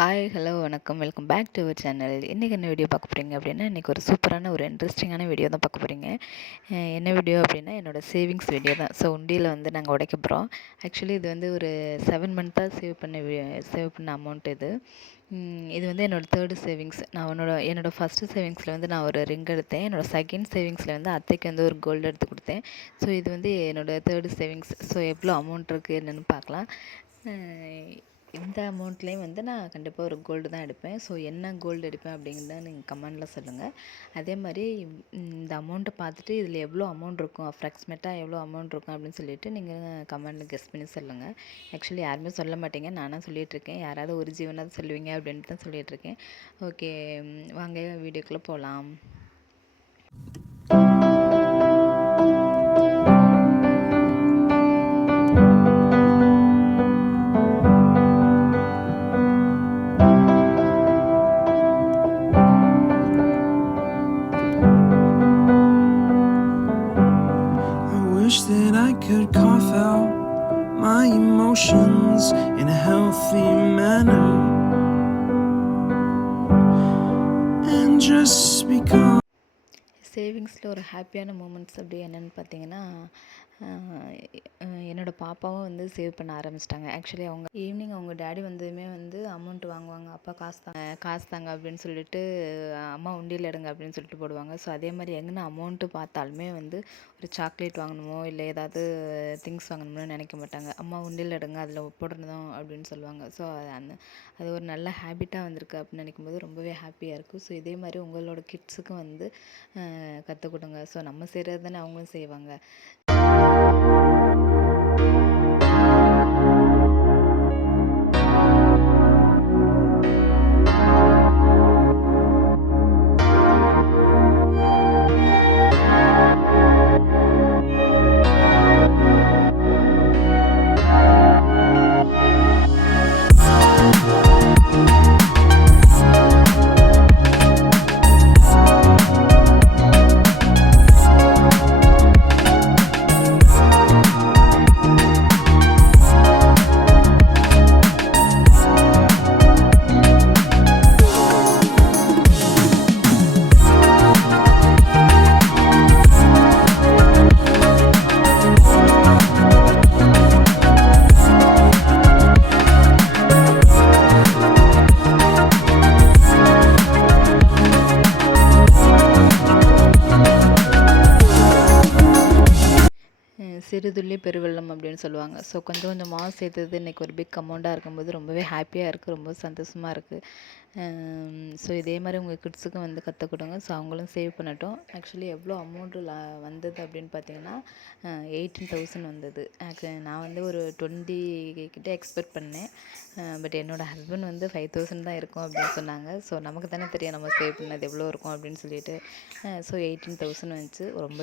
Hi, hello, வணக்கம். Welcome back to our channel. இன்றைக்கி என்ன வீடியோ பார்க்க போகிறீங்க அப்படின்னா, இன்றைக்கி ஒரு சூப்பரான ஒரு இன்ட்ரெஸ்டிங்கான வீடியோ தான் பார்க்க போகிறீங்க. என்ன வீடியோ அப்படின்னா, என்னோடய சேவிங்ஸ் வீடியோ தான். ஸோ உண்டியலில் வந்து நாங்கள் உடைக்க போகிறோம். ஆக்சுவலி இது வந்து ஒரு 7 மந்த்தாக சேவ் பண்ண அமௌண்ட் இது. இது வந்து என்னோடய தேர்டு சேவிங்ஸ். நான் என்னோடய ஃபஸ்ட்டு சேவிங்ஸில் வந்து நான் ஒரு ரிங் எடுத்தேன். என்னோடய செகண்ட் சேவிங்ஸில் வந்து அத்தைக்கு வந்து ஒரு கோல்டு எடுத்து கொடுத்தேன். ஸோ இது வந்து என்னோடய தேர்டு சேவிங்ஸ். ஸோ எவ்வளோ அமௌண்ட் இருக்குது என்னென்னு பார்க்கலாம். இந்த அமௌண்ட்லேயும் வந்து நான் கண்டிப்பாக ஒரு கோல்டு தான் எடுப்பேன். ஸோ என்ன கோல்டு எடுப்பேன் அப்படிங்கிறத நீங்கள் கமெண்டில் சொல்லுங்கள். அதே மாதிரி இந்த அமௌண்ட்டை பார்த்துட்டு இதில் எவ்வளோ அமௌண்ட் இருக்கும், அப்ராக்சிமேட்டாக எவ்வளோ அமௌண்ட் இருக்கும் அப்படின்னு சொல்லிட்டு நீங்கள் கமெண்டில் கெஸ் பண்ணி சொல்லுங்கள். ஆக்சுவலி யாருமே சொல்ல மாட்டீங்க, நானாக சொல்லிகிட்ருக்கேன். யாராவது ஒரு ஜீவனாவது சொல்லுவீங்க அப்படின்ட்டு தான் சொல்லிகிட்ருக்கேன். ஓகே, வாங்க வீடியோக்குள்ளே போகலாம். Wish that I could cough out my emotions in a healthy manner and just become. சேவிங்ஸில் ஒரு ஹாப்பியான மூமெண்ட்ஸ் அப்படி என்னென்னு பார்த்தீங்கன்னா, என்னோடய பாப்பாவும் வந்து சேவ் பண்ண ஆரம்பிச்சிட்டாங்க. ஆக்சுவலி அவங்க ஈவினிங் அவங்க டேடி வந்ததுமே வந்து அமௌண்ட் வாங்குவாங்க. அப்பா காசு தாங்க அப்படின்னு சொல்லிட்டு, அம்மா உண்டியல் எடுங்க அப்படின்னு சொல்லிட்டு போடுவாங்க. ஸோ அதே மாதிரி எங்கன்னா அமௌண்ட்டு பார்த்தாலுமே வந்து ஒரு சாக்லேட் வாங்கணுமோ இல்லை ஏதாவது திங்ஸ் வாங்கணுமோ நினைக்க மாட்டாங்க. அம்மா உண்டியல் எடுங்க அதில் போடணும் அப்படின்னு சொல்லுவாங்க. ஸோ அது ஒரு நல்ல ஹேபிட்டாக வந்திருக்கு அப்படின்னு நினைக்கும்போது ரொம்பவே ஹாப்பியாக இருக்கும். ஸோ இதே மாதிரி உங்களோட கிட்ஸுக்கும் வந்து கற்றுக் கொடுங்க. ஸோ நம்ம செய்கிறது தானே அவங்களும் செய்வாங்க. சிறுதுள்ளி பெருவெள்ளம் அப்படின்னு சொல்லுவாங்க. ஸோ கொஞ்சம் கொஞ்சமாக சேர்த்தது இன்றைக்கி ஒரு பிக் அமௌண்ட்டாக இருக்கும்போது ரொம்பவே ஹாப்பியாக இருக்குது, ரொம்ப சந்தோஷமாக இருக்குது. ஸோ இதே மாதிரி உங்கள் கிட்ஸுக்கும் வந்து கற்றுக் கொடுங்க. ஸோ அவங்களும் சேவ் பண்ணட்டும். ஆக்சுவலி எவ்வளோ அமௌண்ட்டு வந்தது அப்படின்னு பார்த்தீங்கன்னா 18,000 வந்தது. நான் வந்து ஒரு 20 கிட்ட எக்ஸ்பெக்ட் பண்ணேன். பட் என்னோடய ஹஸ்பண்ட் வந்து 5,000 தான் இருக்கும் அப்படின்னு சொன்னாங்க. ஸோ நமக்கு தானே தெரியும் நம்ம சேவ் பண்ணது எவ்வளோ இருக்கும் அப்படின்னு சொல்லிட்டு. ஸோ 18,000 வந்துச்சு. ரொம்ப